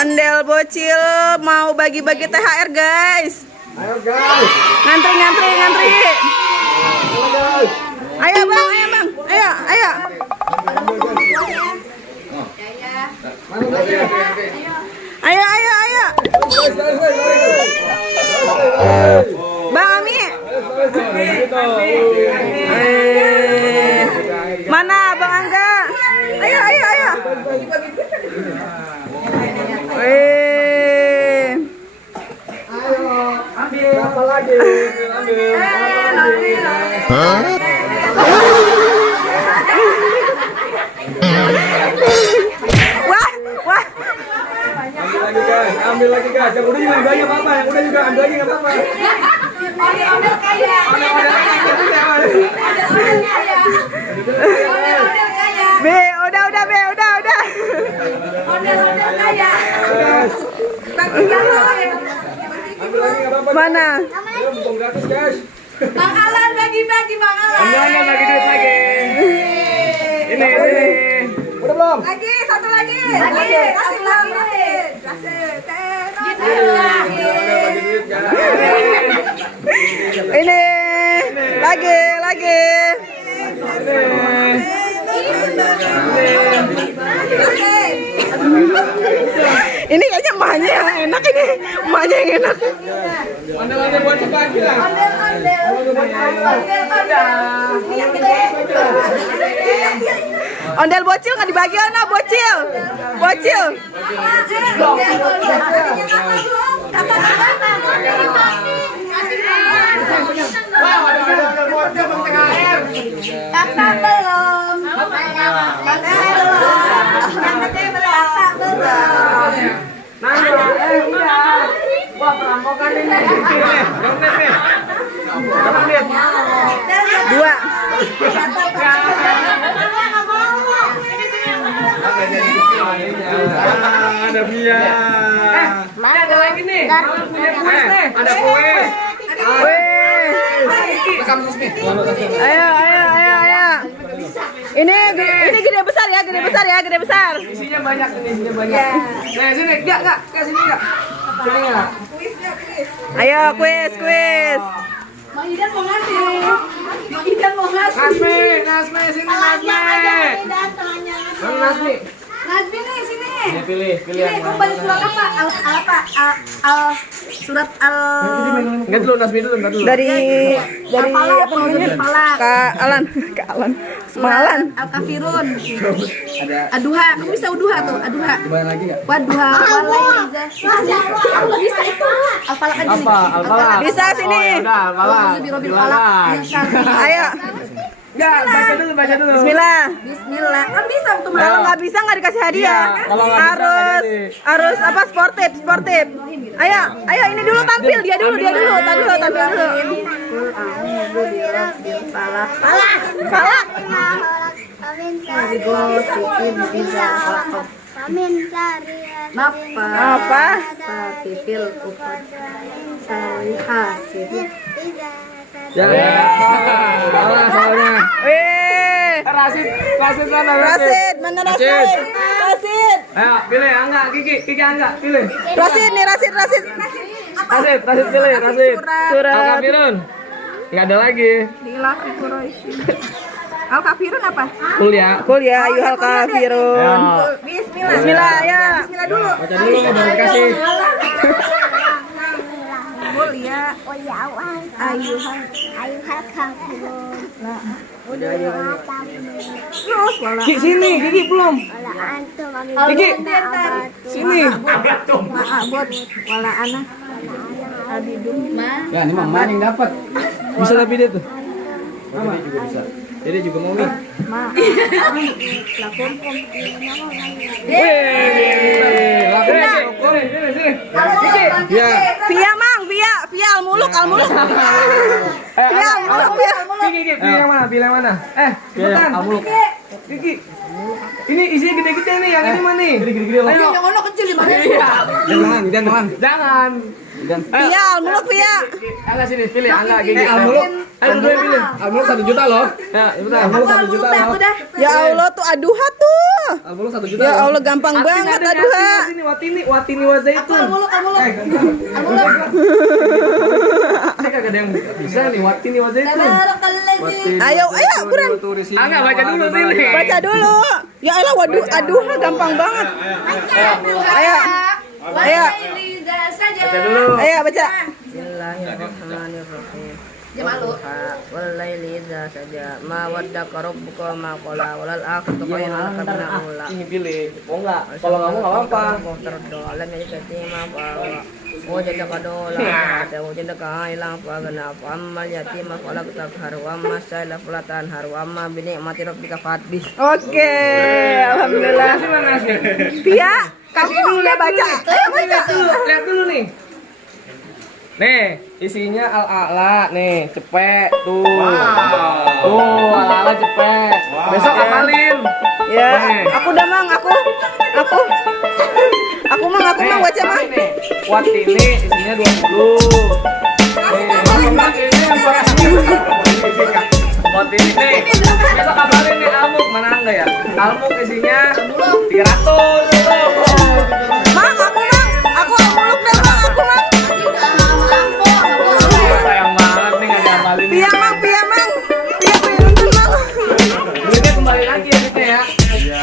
Ondel bocil mau bagi-bagi THR guys. Ayo guys. Ngantri. Ayo bang. Ayo. Ayo. Bang Ami. Mana Bang Angga? Ayo. Ambil apa lagi? Wah. Ambil lagi guys. Yang udah juga ambil aja apa-apa. Yang udah juga ambil aja nggak apa-apa. Ondel kaya. Udah. Ondel kaya. Ambil lagi nggak apa-apa. Mana? Belum gratis guys. Bang Alan bagi-bagi Bang Alan. Ambil bagi duit lagi. Ini. Udah belum? Lagi, satu lagi. Kasih lagi. Bagi duit guys. Ini lagi. Ini kayaknya emaknya yang enak ini. Emaknya yang enak. Ondel buat bagi lah. Ondel bocil nggak dibagi anak bocil. Kakak belum. Wah, perampokan ini. Berapa menit? 2. Ada Bia. Ada lagi nih. Ada kuis. Ayo. Ini gede besar ya. Isinya banyak. Nah, sini enggak. Ke sini enggak. Sini enggak. Ayo kuis. Mang Idan mau ngasih. Nasmi sini Nasmi. Nazmi nih sini. Ya, pilih yang Kamu balik surat apa? Surat Enggak dulu Nasmi dulu. Dari Al-Falaq, apa namanya? Al-Falaq. Kak Alan. Malan. Al-Kafirun. Aduha, kamu bisa uduha tuh, aduha. Coba lagi enggak? Waduha, walaiza. Kamu nggak bisa itu. Al-Falaq aja nih. Apa? Al-Falaq. Bisa sini. Udah, Al-Falaq. Birobil falaq. Ayo. Enggak, baca dulu. Bismillah. Bismillah. Kan bisa waktu Kalau nggak bisa nggak dikasih hadiah. Iya, kalau nggak bisa nggak jadi. Harus apa sportif. Ayo ini dulu tampil dia dulu. Tampil dulu. Falak. Apa? Tipil upat hasil. Salah soalnya. Rasid mana? Mana Rasid? Ayo, pilih Angga, Kiki Angga, pilih. Rasid nih, Rasid. Rasid pilih, Rasid. Surat. Al-Kafirun. Enggak ada lagi. Al-Kafirun apa? Kuliah ayuhal kafirun. Ya. Bismillah ya. Bismillah dulu. Baca dulu baru kasih. Kuliah ayuhal kafirun. Terus wala. Kiki sini, Kiki belum. Kiki sini. Ma'abud wala anak. Abidun ma. Ya, ini Mama yang dapat. Bisa tapi dia tuh. Mama juga bisa. Jadi juga mau nih. Ya. Via mang, Via Al-Muluk. Via Al-Muluk, Via. Gigi, pilih yang mana? Pilih yang mana? Cepetan. Al-Muluk. Gigi. Ini isinya gede-gede nih, yang ini mana nih? Gede-gede loh. Ayo. Yang ono kecil di mana? Jangan. Via Al-Muluk, Via. Angga sini, pilih Angga Gigi. Al-Muluk. Ayo gue pilih. Al-Muluk 1 juta loh. Ya, cepetan. Al-Muluk 1 juta loh. Ya Allah tuh aduha tuh. Al-Muluk 1 juta. Ya Allah gampang banget aduha. Sini Watini Wazaitun. Al-Muluk. Ini kagak ada yang bisa nih Watini Wazaitun. Ayo, kurang. Angga baca dulu sini. Baca dulu. Ya Allah waduh aduha gampang banget. Ayo. Baca dulu. Ayo baca. Bismillahirrahmanirrahim. Dia malu. Walaili idza saja ma waddaka rabbuka ma qala walal akhiratu khairun laka min al-ula. Ini pilih. Oh enggak. Kalau kamu enggak apa-apa. Terdolan jadi ketima bahwa wajadaka dola wajadaka ilang pagana amal yatima fala takhar wa masaila fulatan har wa ma bi ni'mati rabbika fadbis. Oke, alhamdulillah. Via, kamu udah baca. Ayo baca. Lihat dulu nih. Nih, isinya al-a'la nih, cepet tuh. Tuh, al-a'la cepet. Besok hafalin. Ya, Nih. aku udah mang, aku mang baca mang. Nih, kuat ini isinya 20. Kuat ini nih. Besok hafalin nih almuk, mana enggak ya? Almuk isinya 300. Mang, aku Al-Muluk dah mang, aku mang. Sayang banget nih nggak dihafalin. Via mang, Via nonton mang. Duitnya kembali lagi ya duitnya ya. Ya.